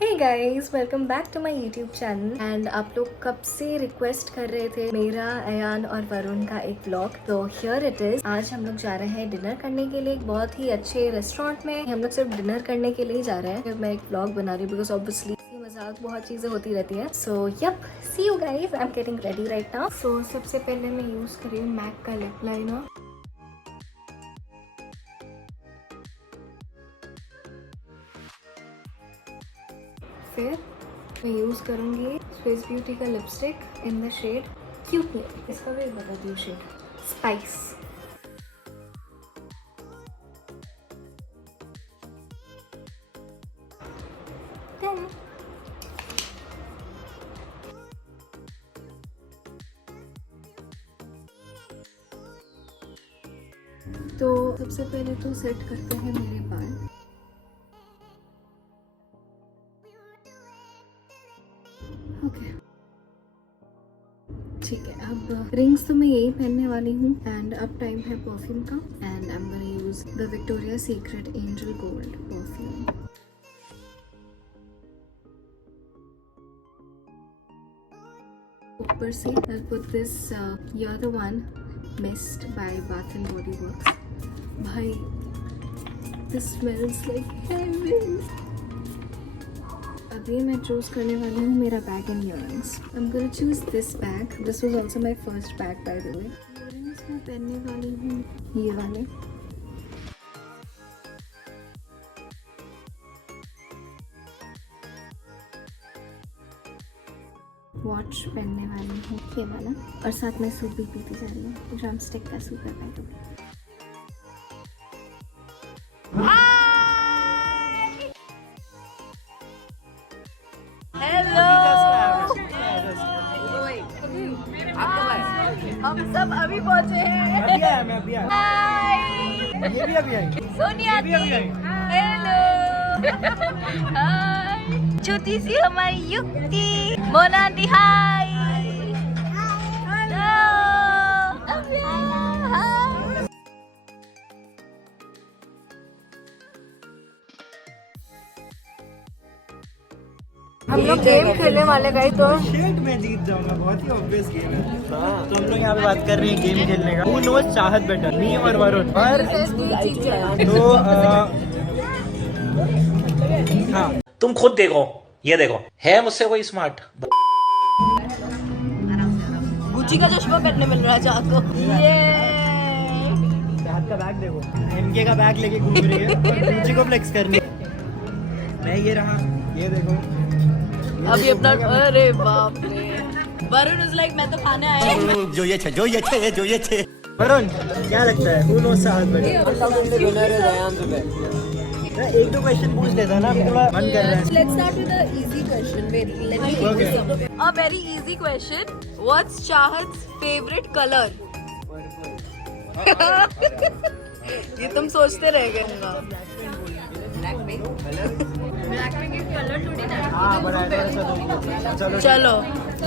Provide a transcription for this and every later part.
Hey guys, welcome back to my YouTube channel and आप लोग कब से रिक्वेस्ट कर रहे थे मेरा, अयान और वरुण का एक व्लॉग। तो हियर इट इज। आज हम लोग जा रहे हैं डिनर करने के लिए एक बहुत ही अच्छे रेस्टोरेंट में। हम लोग सिर्फ डिनर करने के लिए ही जा रहे हैं। मैं एक व्लॉग बना रही हूँ बिकॉज ऑब्वियसली मजाक बहुत चीजें होती रहती है। So yup, see you guys, I am getting ready right now. So सबसे पहले मैं यूज कर रही हूँ मैक का लिप लाइनर। फिर मैं यूज़ करूँगी स्विस ब्यूटी का lipstick in the shade cute. इसका भी बता दूँ शेड स्पाइस। तो सबसे पहले तो सेट करते हैं मेरे बाल। ओके ठीक है, अब रिंग्स तो मैं यही पहनने वाली हूँ एंड अब टाइम है परफ्यूम का and I am gonna use the Victoria secret angel gold perfume. ऊपर से I'll put this You're the One mist by Bath and Body Works। भाई this smells like heaven। अभी मैं चूज करने वाली हूँ मेरा bag and earrings. I am gonna choose this bag. This was also my first bag by the way. Earrings मैं पहनने वाली हूँ ये वाले। वॉच पहनने वाली हूँ ये वाला और साथ में सूप भी पीती जा रही हूँ। ड्रम स्टिक का सूप है बाय द वे। हम सब अभी पहुंचे हैं। अभी आया मैं अभी आया। हाय, ये भी अभी आई। सोनिया दी। हेलो। हाय, छोटी सी हमारी युक्ति। मोना दी हाय। हेलो। हम लोग गेम खेलने वाले गाइस। तो शेट मैं जीत जाऊंगा, बहुत ही ऑब्वियस गेम है। तो हम लोग यहाँ पे बात कर रहे हैं गेम खेलने का। Who knows चाहत बेटर, मी और वरुण। और तो हाँ, तुम खुद देखो, ये देखो है मुझसे कोई स्मार्ट। गुच्ची का चश्मा पहनने मिल रहा है चाहत को। ये चाहत का बैग देखो, एमके का बैग लेके घूम रही है और गुच्ची को फ्लेक्स करनी है। मैं ये रहा, ये देखो। अभी अपना, अरे बाप रे। वरुण इज लाइक मैं तो खाने आया हूँ। जो ये छे वरुण क्या लगता है, Who knows चाहत बेटर? एक दो क्वेश्चन पूछ लेता ना, थोड़ा मन कर रहा है। Let's start with a easy question. Wait, let me think of something. A very easy question. What's Chahat's favorite color? ये तुम सोचते रह गए होगा। चलो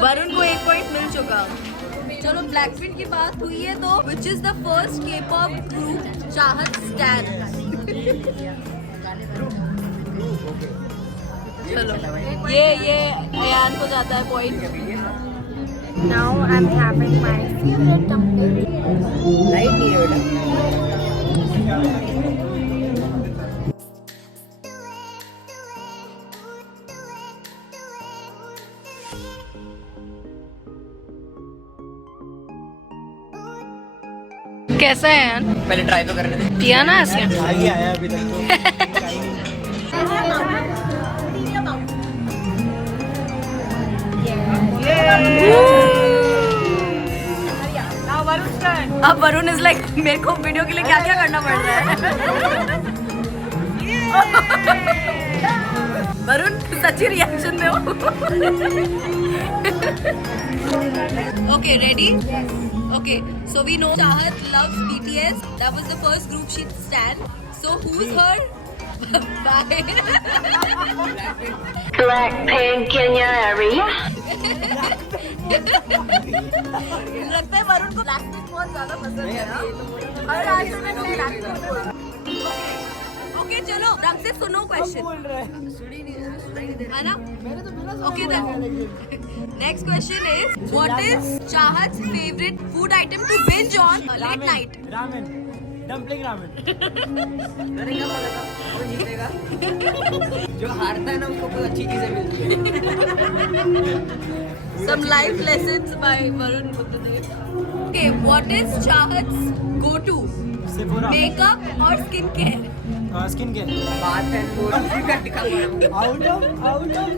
वरुण को 1 पॉइंट मिल चुका। चलो ब्लैकपिंक की बात हुई है तो which is the first K-pop group चाहत स्टैन? चलो ये अयान को जाता है point. Now I am having my favourite dumpling. कैसा है यार? पहले ट्राई तो करने दे। पिया ना ऐसे? आगे आया अभी तक तो। अब वरुण इज लाइक मेरे को वीडियो के लिए क्या क्या करना पड़ रहा है। वरुण सच्ची रिएक्शन दो। Okay ready? Okay, so we know Chahat loves BTS. That was the first group she stan. So who's her? Bye. Blackpink in your area. लगता है वरुण को Blackpink बहुत ज़्यादा पसंद है ना? हर आंसर में वो Blackpink बोला। Okay, चलो रब से सुनो क्वेश्चन। है ना? Okay then. Next question is, what is Chahat's favorite food item to binge on late night? Ramen, dumpling ramen. मैंने क्या बोला था? वो जीतेगा। जो हारता है ना उसको बहुत अच्छी चीजें मिलती है। Some life lessons by Varun Buddhadev. Okay, what is Chahat's go-to Sephora, makeup or skincare? Skin care. बात है वो का आउट ऑफ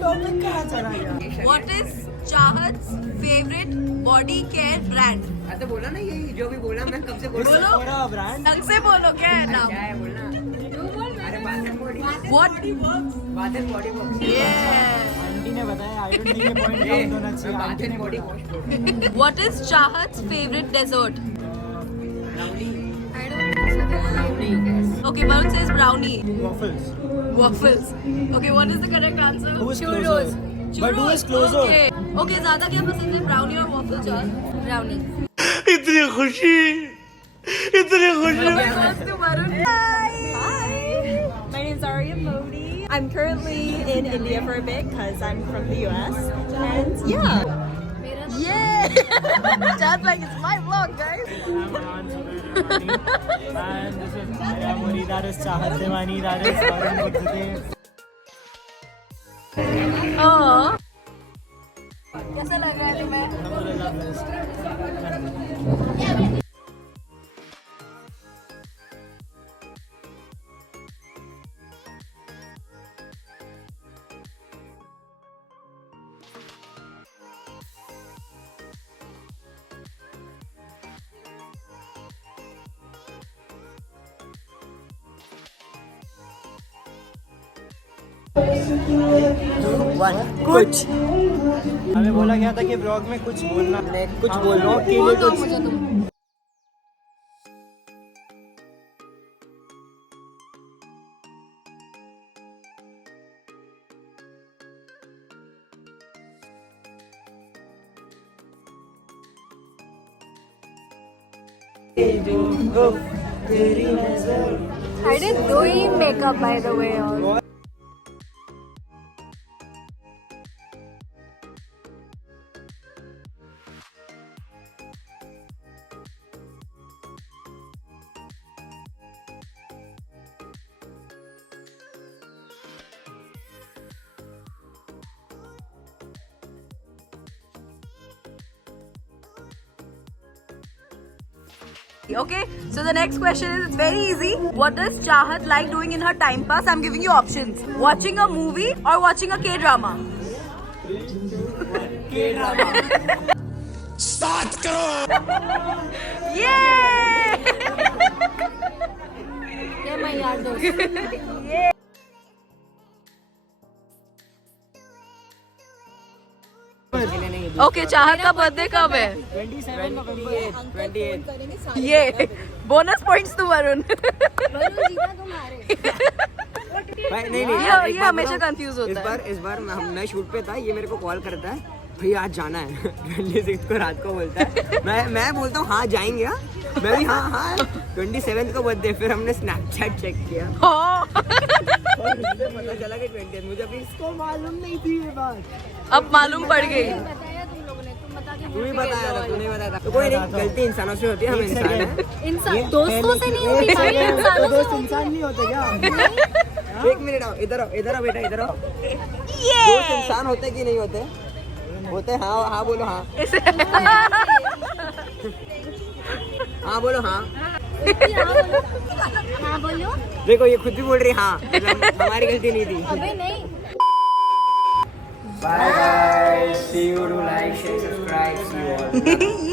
टॉपिक कहाँ चला गया? What is Chahat's favorite body care brand? ऐसे बोला ना ये जो भी बोला मैं कब से बोल रहा हूँ। Sephora brand. ढंग से बोलो, क्या है नाम? क्या है बोलना? अरे बात है बॉडी। What? बात है बॉडी वॉश। Yeah. आंटी ने बताया आई डोंट थिंक ये पॉइंट काउंट होना चाहिए। बात आंटी है ने बॉडी बोला। Wash. What is Chahat's favorite dessert? Okay, Varun says brownie. Waffles. Waffles. Okay, what is the correct answer? Who is Churros. closer? But who is closer? Okay. Okay, ज़्यादा क्या पसंद है, brownie और waffles यार? Brownie. इतनी खुशी Okay, goes to Varun. Hi, my name is Arya Modi. I'm currently in India for a bit because I'm from the US. And yeah. Yeah. Just like it's my vlog, guys. I'm Ayan Subramani, and this is Arya Modi, that is Chahat Devani, that is Varun Buddhadev. Oh. कैसा लग रहा है तुम्हें? Alhamdulillah blessed. कुछ हमें बोला गया था कि ब्लॉग में कुछ बोलना, मैं कुछ बोल रहा हूँ के लिए कुछ। मुझे तुम। I did doing makeup by the way. और Okay, so the next question is, it's very easy. What does Chahat like doing in her time pass? I'm giving you options. Watching a movie or watching a K-drama? Start करो। Yay! ये मैं यार दोस्त। Okay, चाहत का birthday कब है? 27 नवंबर। ये बोनस पॉइंट्स टू वरुण। नहीं ये हमेशा कंफ्यूज होता है। इस बार मैं शूट पे था, ये मेरे को कॉल करता है, भैया आज जाना है। 26 को रात को बोलता है, मैं बोलता हूँ हाँ जाएंगे। मैं भी हाँ 27 को बर्थडे। फिर हमने स्नैपचैट चेक किया हाँ। और मुझे पता चला कि 20, मुझे अभी इसको मालूम नहीं थी ये बात। अब मालूम पड़ गई। तू ही बताया था, तूने बताया था। तो कोई नहीं, गलती इंसानों से होती है, हम इंसान हैं। इंसान दोस्तों से नहीं होती भाई, इंसानों से दोस्त इंसान नहीं होते क्या? एक मिनट आओ, इधर आओ बेटा, इधर आओ। दोस्त इंसान होते कि नहीं होते? होते। हाँ बोलो हाँ। हाँ बोलो हाँ। हाँ बोलो। देखो ये खुद भी बोल रही हाँ, मतलब हमारी गलती नहीं थी। अबे नहीं। Bye guys, see you, do like, share, subscribe, see you all.